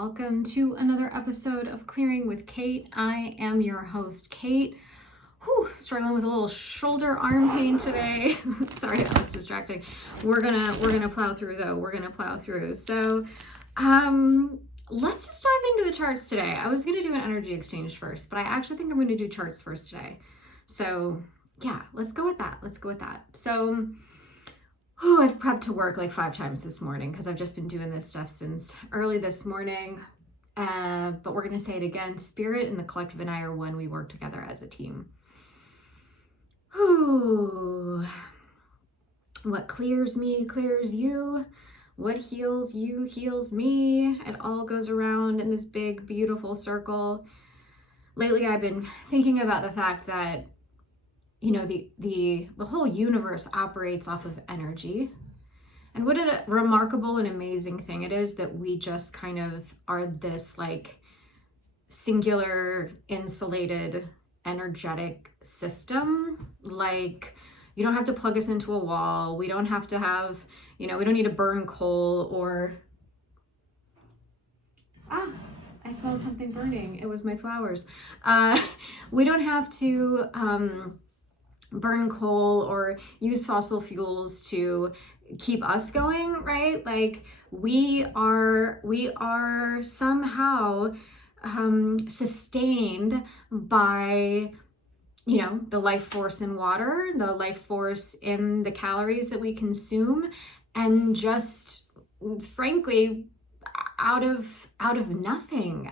welcome to another episode of Clearing with Kate. I am your host, Kate. Struggling with a little shoulder arm pain today. Sorry, that was distracting. We're gonna plow through though. We're gonna plow through. So, let's just dive into the charts today. I was gonna do an energy exchange first, but I actually think I'm gonna do charts first today. So yeah, let's go with that. So, I've prepped to work like 5 times this morning because I've just been doing this stuff since early this morning. But we're going to say it again. Spirit and the collective and I are one. We work together as a team. What clears me clears you. What heals you heals me. It all goes around in this big, beautiful circle. Lately, I've been thinking about the fact that the whole universe operates off of energy. And what a remarkable and amazing thing it is that we just kind of are this like singular, insulated, energetic system. Like, you don't have to plug us into a wall. We don't have to have, we don't need to burn coal or... I smelled something burning. It was my flowers. We don't have to... burn coal or use fossil fuels to keep us going, right? Like we are somehow sustained by the life force in water, the life force in the calories that we consume, and just frankly out of nothing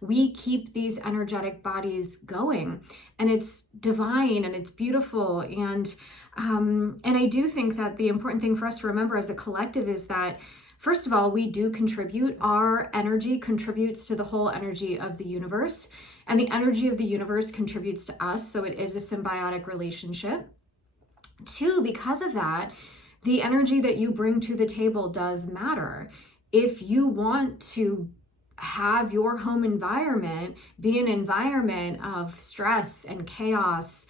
we keep these energetic bodies going, and it's divine and it's beautiful. And I do think that the important thing for us to remember as a collective is that, first of all, we do contribute. Our energy contributes to the whole energy of the universe, and the energy of the universe contributes to us, so it is a symbiotic relationship. 2, because of that, the energy that you bring to the table does matter. If you want to have your home environment be an environment of stress and chaos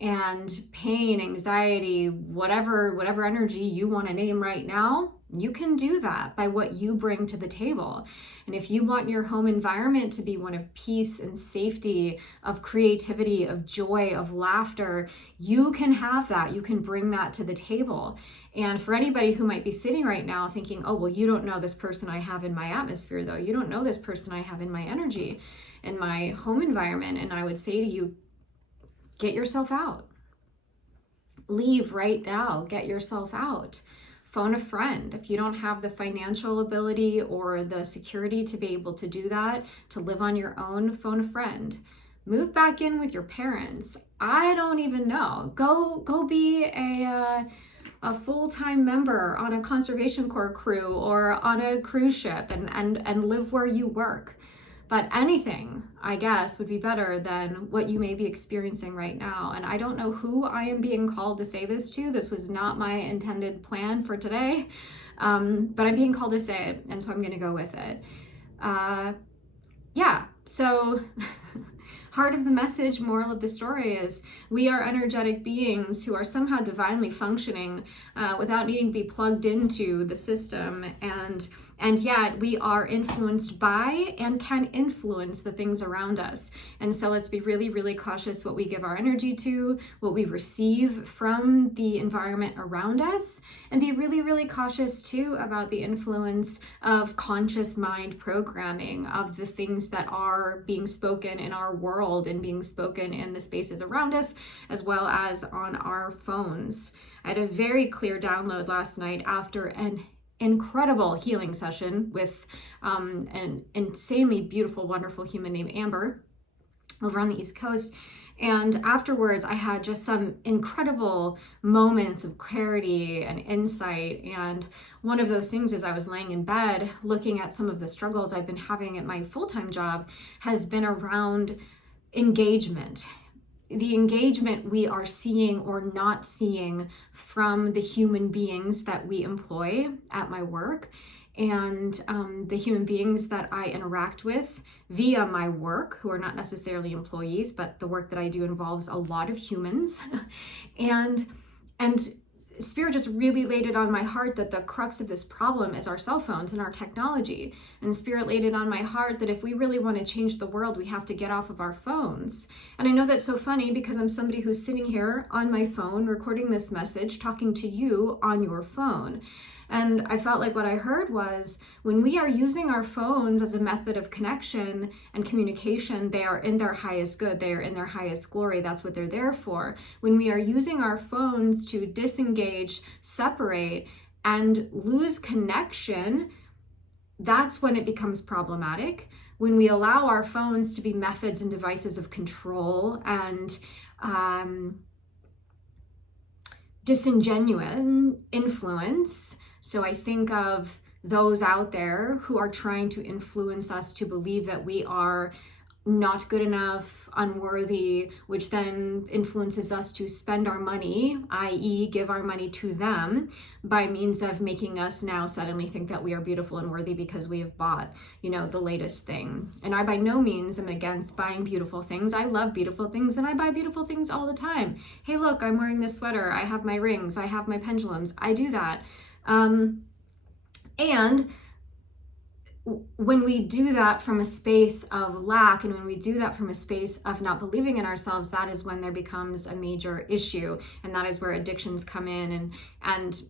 and pain, anxiety, whatever energy you want to name right now, you can do that by what you bring to the table. And if you want your home environment to be one of peace and safety, of creativity, of joy, of laughter, you can have that. You can bring that to the table. And for anybody who might be sitting right now thinking, oh, well, you don't know this person I have in my atmosphere, though. You don't know this person I have in my energy, in my home environment. And I would say to you, get yourself out. Leave right now. Get yourself out. Phone a friend. If you don't have the financial ability or the security to be able to do that, to live on your own, phone a friend. Move back in with your parents. I don't even know. Go be a full-time member on a conservation corps crew or on a cruise ship and live where you work. But anything, I guess, would be better than what you may be experiencing right now. And I don't know who I am being called to say this to. This was not my intended plan for today, but I'm being called to say it, and so I'm going to go with it. So heart of the message, moral of the story is we are energetic beings who are somehow divinely functioning without needing to be plugged into the system, and yet we are influenced by and can influence the things around us. And so let's be really, really cautious what we give our energy to, what we receive from the environment around us, and be really, really cautious too about the influence of conscious mind programming, of the things that are being spoken in our world and being spoken in the spaces around us, as well as on our phones. I had a very clear download last night after an incredible healing session with an insanely beautiful, wonderful human named Amber over on the East Coast. And afterwards, I had just some incredible moments of clarity and insight. And one of those things as I was laying in bed, looking at some of the struggles I've been having at my full-time job, has been around engagement. The engagement we are seeing or not seeing from the human beings that we employ at my work, and the human beings that I interact with via my work, who are not necessarily employees, but the work that I do involves a lot of humans. and Spirit just really laid it on my heart that the crux of this problem is our cell phones and our technology. And Spirit laid it on my heart that if we really want to change the world, we have to get off of our phones. And I know that's so funny because I'm somebody who's sitting here on my phone, recording this message, talking to you on your phone. And I felt like what I heard was when we are using our phones as a method of connection and communication, they are in their highest good. They are in their highest glory. That's what they're there for. When we are using our phones to disengage, separate, and lose connection, that's when it becomes problematic. When we allow our phones to be methods and devices of control and disingenuous influence. So I think of those out there who are trying to influence us to believe that we are not good enough, unworthy, which then influences us to spend our money, i.e. give our money to them by means of making us now suddenly think that we are beautiful and worthy because we have bought, the latest thing. And I by no means am against buying beautiful things. I love beautiful things and I buy beautiful things all the time. Hey, look, I'm wearing this sweater. I have my rings. I have my pendulums. I do that. And when we do that from a space of lack and when we do that from a space of not believing in ourselves, that is when there becomes a major issue. And that is where addictions come in and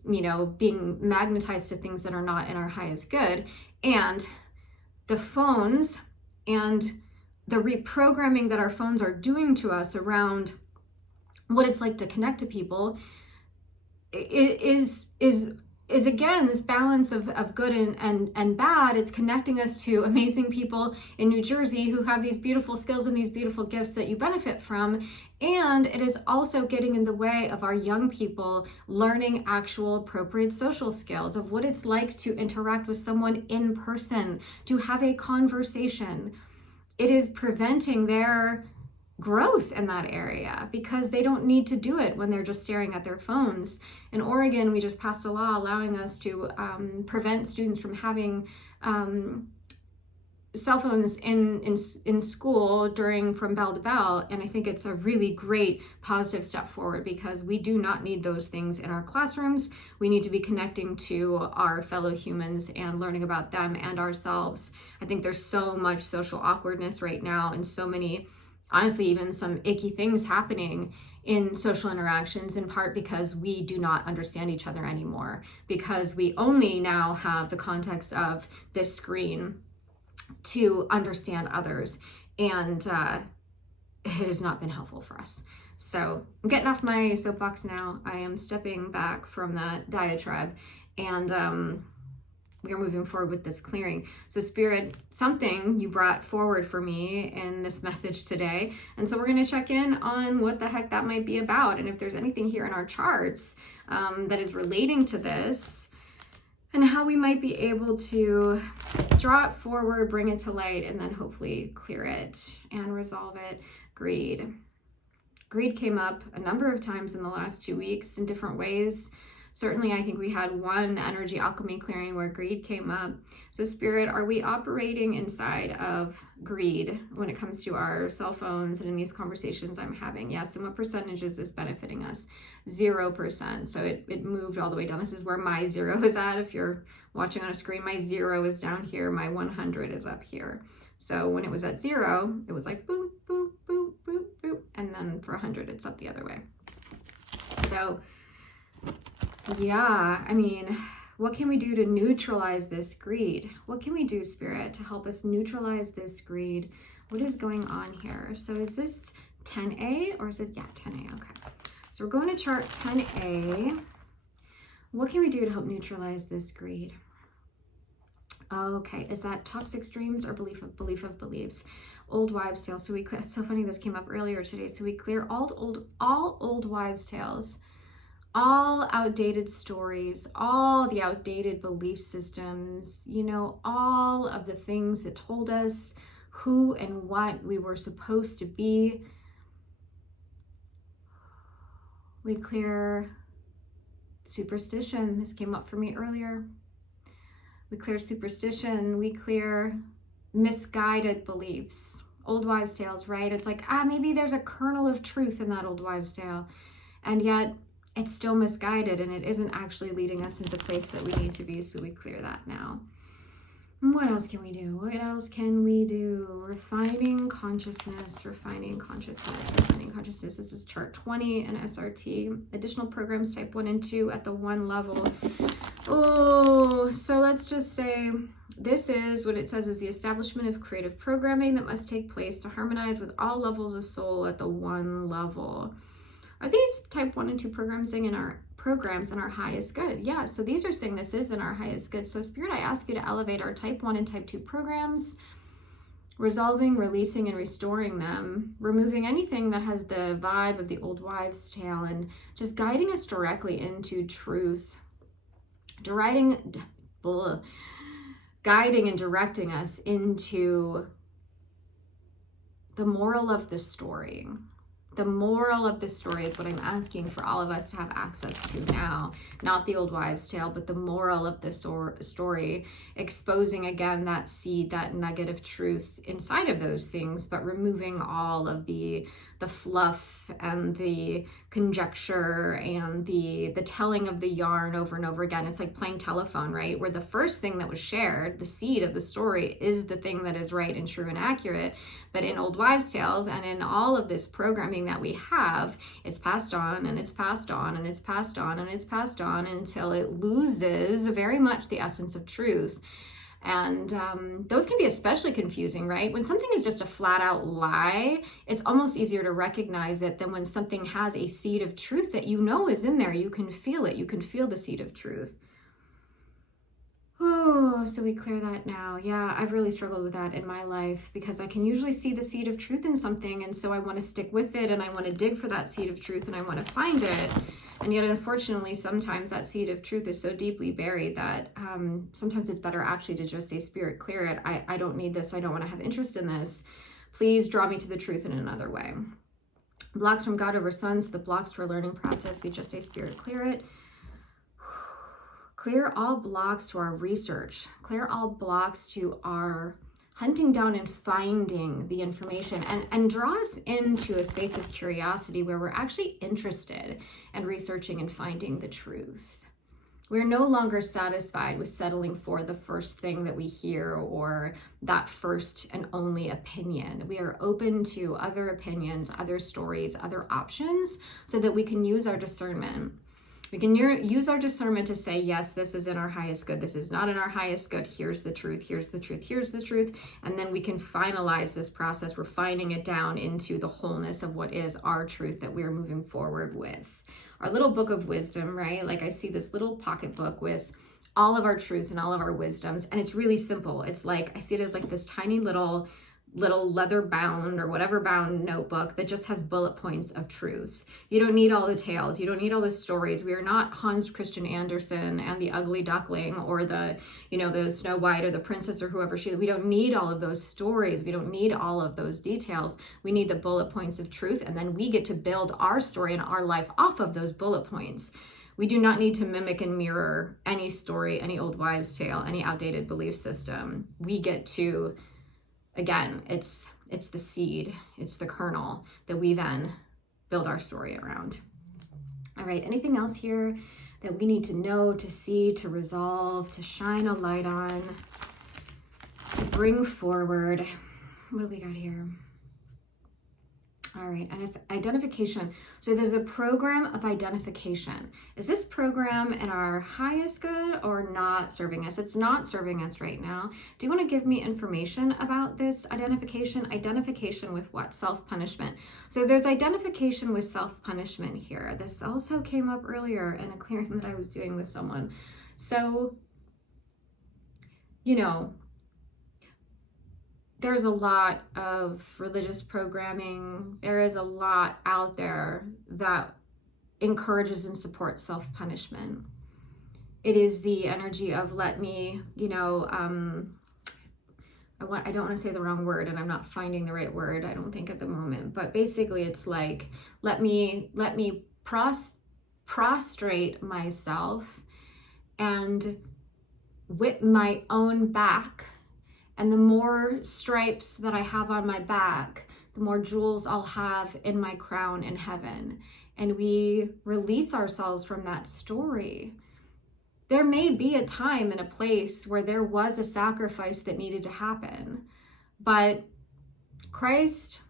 being magnetized to things that are not in our highest good. And the phones and the reprogramming that our phones are doing to us around what it's like to connect to people is again this balance of good and bad. It's connecting us to amazing people in New Jersey who have these beautiful skills and these beautiful gifts that you benefit from. And it is also getting in the way of our young people learning actual appropriate social skills of what it's like to interact with someone in person, to have a conversation. It is preventing their growth in that area because they don't need to do it when they're just staring at their phones. In Oregon, we just passed a law allowing us to prevent students from having cell phones in school from bell to bell. And I think it's a really great positive step forward because we do not need those things in our classrooms. We need to be connecting to our fellow humans and learning about them and ourselves. I think there's so much social awkwardness right now and so many, honestly, even some icky things happening in social interactions, in part because we do not understand each other anymore, because we only now have the context of this screen to understand others. And it has not been helpful for us. So I'm getting off my soapbox now. I am stepping back from that diatribe and we are moving forward with this clearing. So Spirit, something you brought forward for me in this message today. And so we're going to check in on what the heck that might be about. And if there's anything here in our charts that is relating to this and how we might be able to draw it forward, bring it to light, and then hopefully clear it and resolve it. Greed. Greed came up a number of times in the last 2 weeks in different ways. Certainly, I think we had one energy alchemy clearing where greed came up. So Spirit, are we operating inside of greed when it comes to our cell phones and in these conversations I'm having? Yes. And what percentage is this benefiting us? 0%. So it moved all the way down. This is where my 0 is at. If you're watching on a screen, my 0 is down here. My 100 is up here. So when it was at 0, it was like boop, boop, boop, boop, boop. And then for 100, it's up the other way. So yeah, I mean, what can we do to neutralize this greed? What can we do, Spirit, to help us neutralize this greed? What is going on here? So is this 10A or is it, yeah, 10A, okay. So we're going to chart 10A. What can we do to help neutralize this greed? Okay, is that toxic dreams or belief of beliefs? Old wives' tales. So it's so funny this came up earlier today. So we clear all old wives' tales, all outdated stories, all the outdated belief systems, all of the things that told us who and what we were supposed to be. We clear superstition. This came up for me earlier. We clear superstition. We clear misguided beliefs. Old wives' tales, right? It's like, maybe there's a kernel of truth in that old wives' tale. And yet it's still misguided and it isn't actually leading us into the place that we need to be. So we clear that now. What else can we do? What else can we do? Refining consciousness, refining consciousness, refining consciousness. This is chart 20 and SRT. Additional programs type 1 and 2 at the 1 level. Oh, so let's just say this is what it says is the establishment of creative programming that must take place to harmonize with all levels of soul at the 1 level. Are these type 1 and 2 programs in our highest good? Yeah, so these are saying this is in our highest good. So Spirit, I ask you to elevate our type 1 and type 2 programs, resolving, releasing, and restoring them, removing anything that has the vibe of the old wives' tale, and just guiding us directly into truth, guiding and directing us into the moral of the story. The moral of the story is what I'm asking for all of us to have access to now. Not the old wives' tale, but the moral of the story, exposing again that seed, that nugget of truth inside of those things, but removing all of the fluff and the conjecture and the telling of the yarn over and over again. It's like playing telephone, right? Where the first thing that was shared, the seed of the story, is the thing that is right and true and accurate. But in old wives' tales and in all of this programming that we have, it's passed on and it's passed on and it's passed on and it's passed on until it loses very much the essence of truth. And those can be especially confusing, right? When something is just a flat out lie, it's almost easier to recognize it than when something has a seed of truth that you know is in there. You can feel it. You can feel the seed of truth. Oh, so we clear that now. Yeah, I've really struggled with that in my life because I can usually see the seed of truth in something. And so I want to stick with it and I want to dig for that seed of truth and I want to find it. And yet, unfortunately, sometimes that seed of truth is so deeply buried that sometimes it's better actually to just say, Spirit, clear it. I don't need this. I don't want to have interest in this. Please draw me to the truth in another way. Blocks from God over sons, the blocks to our learning process. We just say, Spirit, clear it. Clear all blocks to our research. Clear all blocks to our hunting down and finding the information, and draw us into a space of curiosity where we're actually interested in researching and finding the truth. We're no longer satisfied with settling for the first thing that we hear or that first and only opinion. We are open to other opinions, other stories, other options so that we can use our discernment. We can use our discernment to say, yes, this is in our highest good. This is not in our highest good. Here's the truth. Here's the truth. Here's the truth. And then we can finalize this process, refining it down into the wholeness of what is our truth that we are moving forward with. Our little book of wisdom, right? Like I see this little pocketbook with all of our truths and all of our wisdoms. And it's really simple. It's like, I see it as like this tiny little leather bound or whatever bound notebook that just has bullet points of truths. You don't need all the tales. You don't need all the stories. We are not Hans Christian Andersen and the Ugly Duckling or the Snow White or the princess or whoever we don't need all of those stories. We don't need all of those details. We need the bullet points of truth. And then we get to build our story and our life off of those bullet points. We do not need to mimic and mirror any story, any old wives' tale, any outdated belief system. We get to, again, it's the seed, it's the kernel that we then build our story around. All right, anything else here that we need to know, to see, to resolve, to shine a light on, to bring forward? What do we got here? All right, and identification. So there's a program of identification. Is this program in our highest good or not serving us? It's not serving us right now. Do you want to give me information about this identification? Identification with what? Self-punishment. So there's identification with self-punishment here. This also came up earlier in a clearing that I was doing with someone. So, there's a lot of religious programming. There is a lot out there that encourages and supports self-punishment. It is the energy of let me, I don't want to say the wrong word and I'm not finding the right word, I don't think at the moment, but basically it's like, let me prostrate myself and whip my own back. And the more stripes that I have on my back, the more jewels I'll have in my crown in heaven. And we release ourselves from that story. There may be a time and a place where there was a sacrifice that needed to happen, but Christ,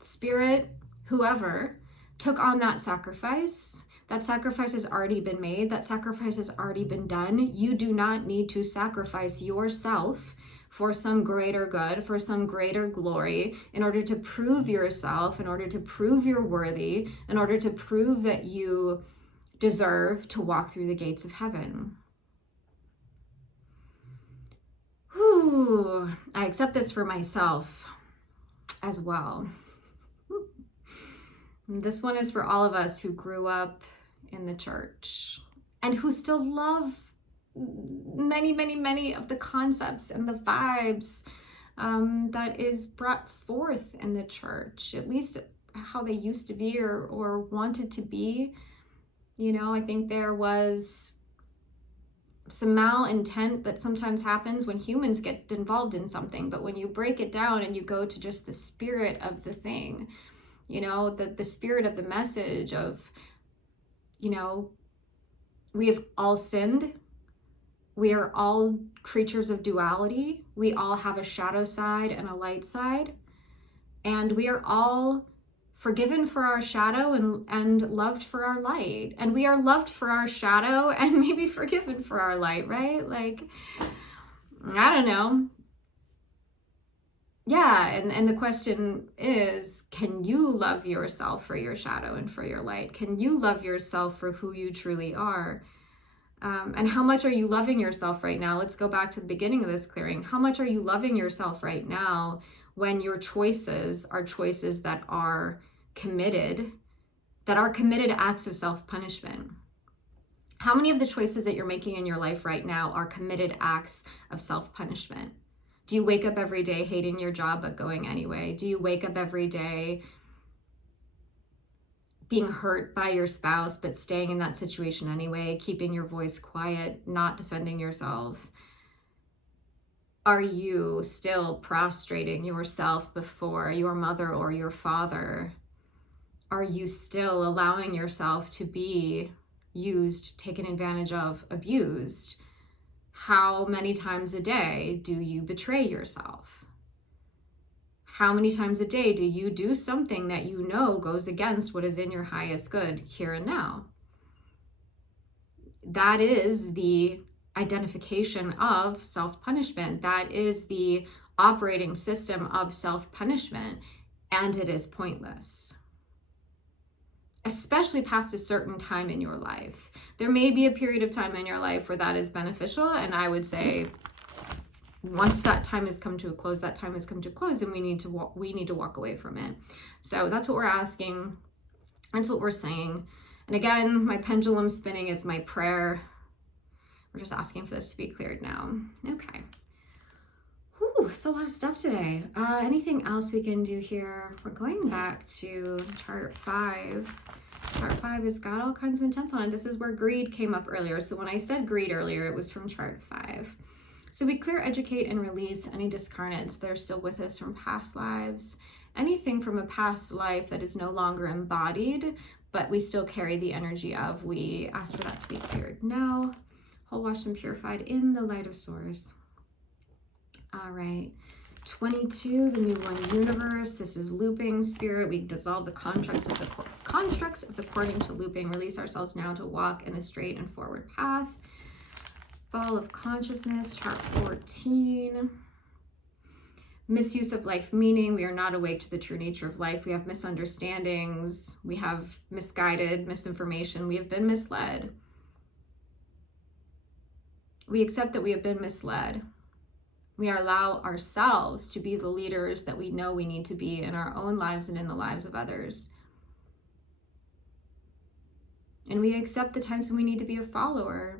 Spirit, whoever took on that sacrifice. That sacrifice has already been made. That sacrifice has already been done. You do not need to sacrifice yourself for some greater good, for some greater glory, in order to prove yourself, in order to prove you're worthy, in order to prove that you deserve to walk through the gates of heaven. Whew. I accept this for myself as well. This one is for all of us who grew up in the church and who still love many, many, many of the concepts and the vibes that is brought forth in the church, at least how they used to be or wanted to be. You know, I think there was some malintent that sometimes happens when humans get involved in something, but when you break it down and you go to just the spirit of the thing, you know, the spirit of the message of, you know, we have all sinned. We are all creatures of duality. We all have a shadow side and a light side. And we are all forgiven for our shadow and loved for our light. And we are loved for our shadow and maybe forgiven for our light, right? Like, I don't know. Yeah, and the question is, can you love yourself for your shadow and for your light? Can you love yourself for who you truly are? And how much are you loving yourself right now? Let's go back to the beginning of this clearing. How much are you loving yourself right now when your choices are choices that are committed acts of self-punishment? How many of the choices that you're making in your life right now are committed acts of self-punishment? Do you wake up every day hating your job but going anyway? Do you wake up every day being hurt by your spouse but staying in that situation anyway, keeping your voice quiet, not defending yourself? Are you still prostrating yourself before your mother or your father? Are you still allowing yourself to be used, taken advantage of, abused? How many times a day do you betray yourself? How many times a day do you do something that you know goes against what is in your highest good here and now? That is the identification of self-punishment. That is the operating system of self-punishment, and it is pointless. Especially past a certain time in your life. There may be a period of time in your life where that is beneficial, and I would say once that time has come to a close, then we need to walk away from it. So that's what we're asking. That's what we're saying. And again, my pendulum spinning is my prayer. We're just asking for this to be cleared now. Okay. Whew, it's a lot of stuff today. Anything else we can do here? We're going back to chart 5. Chart 5 has got all kinds of intents on it. This is where greed came up earlier. So when I said greed earlier, it was from chart 5. So we clear, educate, and release any discarnates that are still with us from past lives. Anything from a past life that is no longer embodied, but we still carry the energy of. We ask for that to be cleared now. Whole washed and purified in the light of source. All right. 22, the new one universe. This is looping spirit. We dissolve the constructs of the according to looping. Release ourselves now to walk in a straight and forward path. Fall of consciousness, chart 14. Misuse of life meaning. We are not awake to the true nature of life. We have misunderstandings. We have misguided misinformation. We have been misled. We accept that we have been misled. We allow ourselves to be the leaders that we know we need to be in our own lives and in the lives of others. And we accept the times when we need to be a follower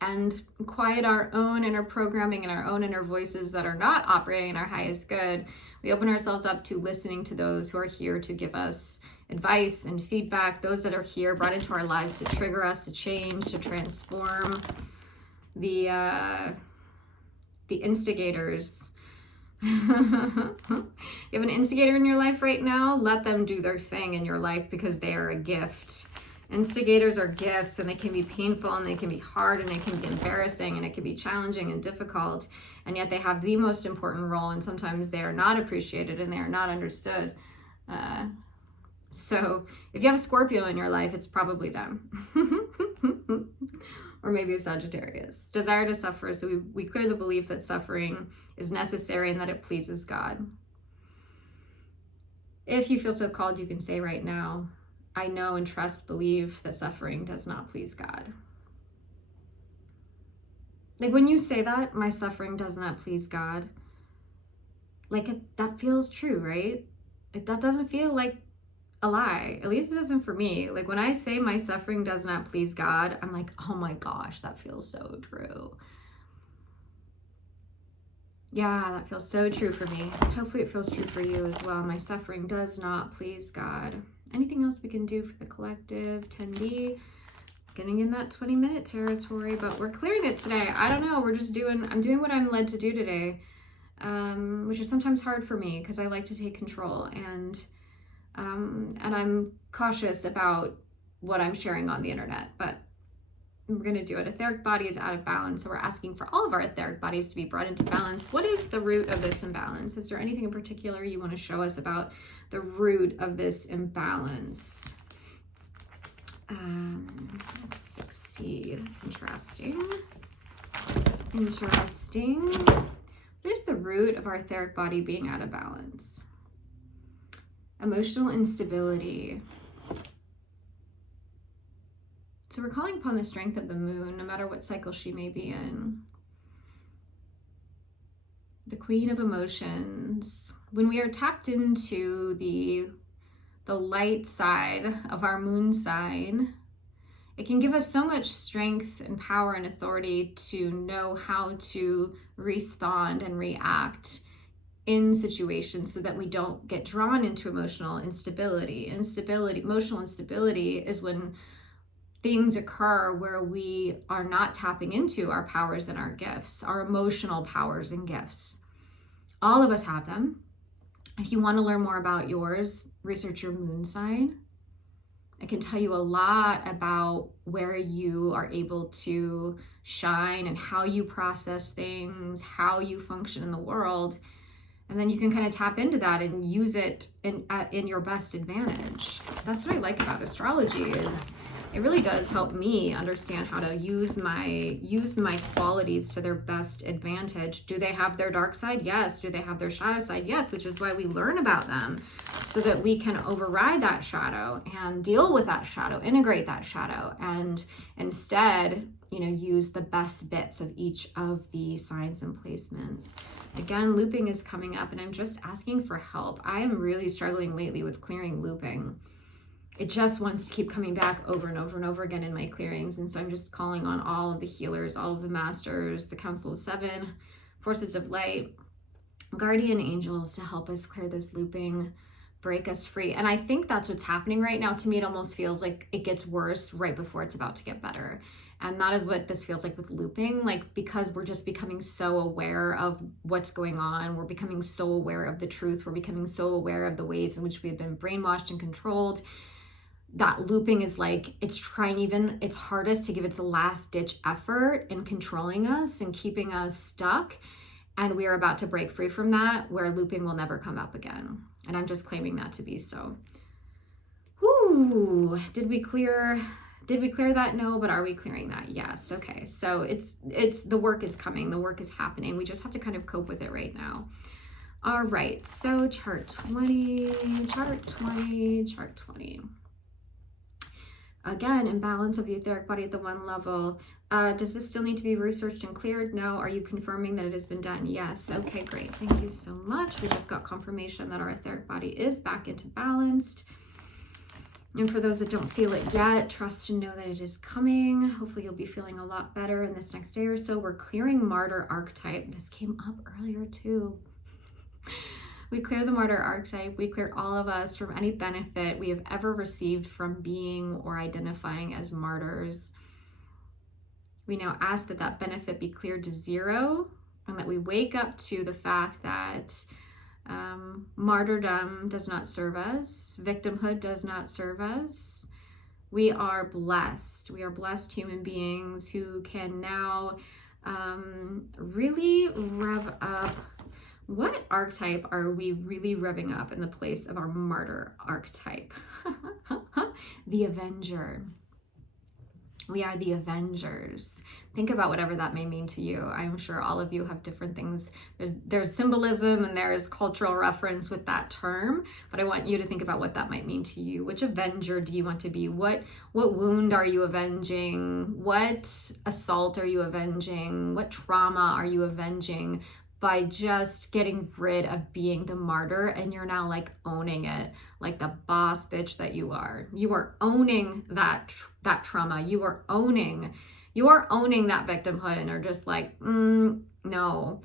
and quiet our own inner programming and our own inner voices that are not operating in our highest good. We open ourselves up to listening to those who are here to give us advice and feedback, those that are here brought into our lives to trigger us, to change, to transform. The instigators You have an instigator in your life right now, let them do their thing in your life because they are a gift. Instigators are gifts, and they can be painful, and they can be hard, and it can be embarrassing, and it can be challenging and difficult, and yet they have the most important role, and sometimes they are not appreciated and they are not understood. So if you have a Scorpio in your life, it's probably them. Or maybe a Sagittarius. Desire to suffer. So we clear the belief that suffering is necessary and that it pleases God. If you feel so called, you can say right now, I know and trust, believe that suffering does not please God. Like when you say that, my suffering does not please God, like that feels true, right? That doesn't feel like a lie. At least it doesn't for me. Like when I say my suffering does not please God, I'm like, oh my gosh, that feels so true. Yeah, that feels so true for me. Hopefully it feels true for you as well. My suffering does not please God. Anything else we can do for the collective? 10D, getting in that 20-minute territory, but we're clearing it today. I don't know. I'm doing what I'm led to do today, which is sometimes hard for me because I like to take control, and I'm cautious about what I'm sharing on the internet, but we're going to do it. Etheric body is out of balance, so we're asking for all of our etheric bodies to be brought into balance. What is the root of this imbalance? Is there anything in particular you want to show us about the root of this imbalance? Let's succeed. That's interesting. Interesting. What is the root of our etheric body being out of balance? Emotional instability. So we're calling upon the strength of the moon, no matter what cycle she may be in. The queen of emotions. When we are tapped into the light side of our moon sign, it can give us so much strength and power and authority to know how to respond and react in situations so that we don't get drawn into emotional instability. Emotional instability is when things occur where we are not tapping into our powers and our gifts, our emotional powers and gifts. All of us have them. If you want to learn more about yours, research your moon sign. It can tell you a lot about where you are able to shine and how you process things, how you function in the world. And then you can kind of tap into that and use it in your best advantage. That's what I like about astrology, is it really does help me understand how to use my qualities to their best advantage. Do they have their dark side? Yes. Do they have their shadow side? Yes, which is why we learn about them, so that we can override that shadow and deal with that shadow, integrate that shadow, and instead, use the best bits of each of the signs and placements. Again, looping is coming up, and I'm just asking for help. I am really struggling lately with clearing looping. It just wants to keep coming back over and over and over again in my clearings. And so I'm just calling on all of the healers, all of the masters, the Council of Seven, forces of light, guardian angels to help us clear this looping, break us free. And I think that's what's happening right now. To me, it almost feels like it gets worse right before it's about to get better. And that is what this feels like with looping, because we're just becoming so aware of what's going on. We're becoming so aware of the truth. We're becoming so aware of the ways in which we've been brainwashed and controlled. That looping is it's trying its hardest to give its last ditch effort in controlling us and keeping us stuck. And we are about to break free from that, where looping will never come up again. And I'm just claiming that to be so. Whoo, did we clear that? No, but are we clearing that? Yes. Okay. So it's the work is coming. The work is happening. We just have to kind of cope with it right now. All right. So chart 20. Again, imbalance of the etheric body at the one level. Does this still need to be researched and cleared? No. Are you confirming that it has been done? Yes. Okay, great. Thank you so much. We just got confirmation that our etheric body is back into balanced. And for those that don't feel it yet, trust and know that it is coming. Hopefully you'll be feeling a lot better in this next day or so. We're clearing martyr archetype. This came up earlier too. We clear the martyr archetype. We clear all of us from any benefit we have ever received from being or identifying as martyrs. We now ask that benefit be cleared to zero, and that we wake up to the fact that martyrdom does not serve us, victimhood does not serve us. We are blessed. We are blessed human beings who can now really rev up. What archetype are we really revving up in the place of our martyr archetype? The Avenger. We are the Avengers. Think about whatever that may mean to you. I'm sure all of you have different things. There's symbolism and there's cultural reference with that term, but I want you to think about what that might mean to you. Which Avenger do you want to be? What wound are you avenging? What assault are you avenging? What trauma are you avenging by just getting rid of being the martyr, and you're now like owning it like the boss bitch that you are. You are owning that trauma. You are owning that victimhood, and are just like, no,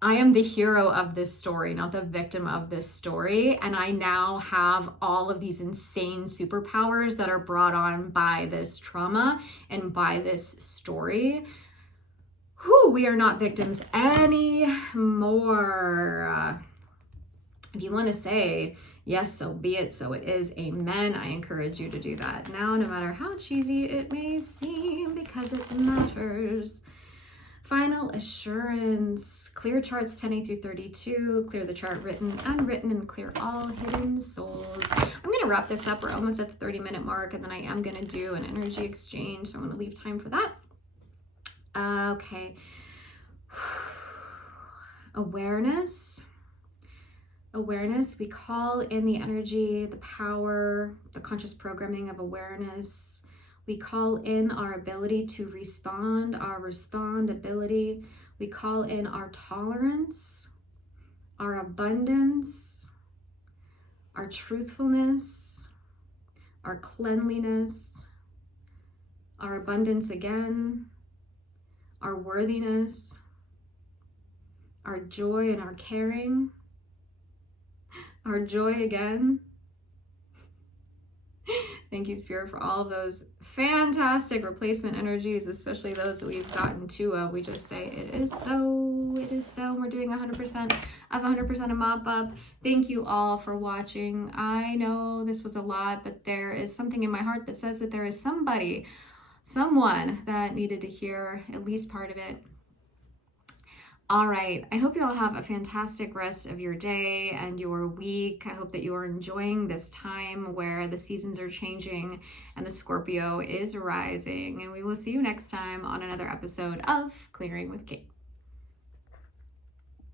I am the hero of this story, not the victim of this story. And I now have all of these insane superpowers that are brought on by this trauma and by this story. We are not victims anymore. If you want to say, yes, so be it, so it is, amen, I encourage you to do that now, no matter how cheesy it may seem, because it matters. Final assurance. Clear charts 10A through 32. Clear the chart written, unwritten, and clear all hidden souls. I'm going to wrap this up. We're almost at the 30-minute mark, and then I am going to do an energy exchange, so I'm going to leave time for that. Okay. Awareness. We call in the energy, the power, the conscious programming of awareness. We call in our ability to respond, our respondability. We call in our tolerance, our abundance, our truthfulness, our cleanliness, our abundance again, our worthiness, our joy and our caring, our joy again. Thank you, Spirit, for all of those fantastic replacement energies, especially those that we've gotten to. We just say, it is so, it is so. We're doing 100% of 100% a mop up. Thank you all for watching. I know this was a lot, but there is something in my heart that says that there is someone that needed to hear at least part of it. All right, I hope you all have a fantastic rest of your day and your week. I hope that you are enjoying this time where the seasons are changing and the Scorpio is rising. And we will see you next time on another episode of Clearing with Kate.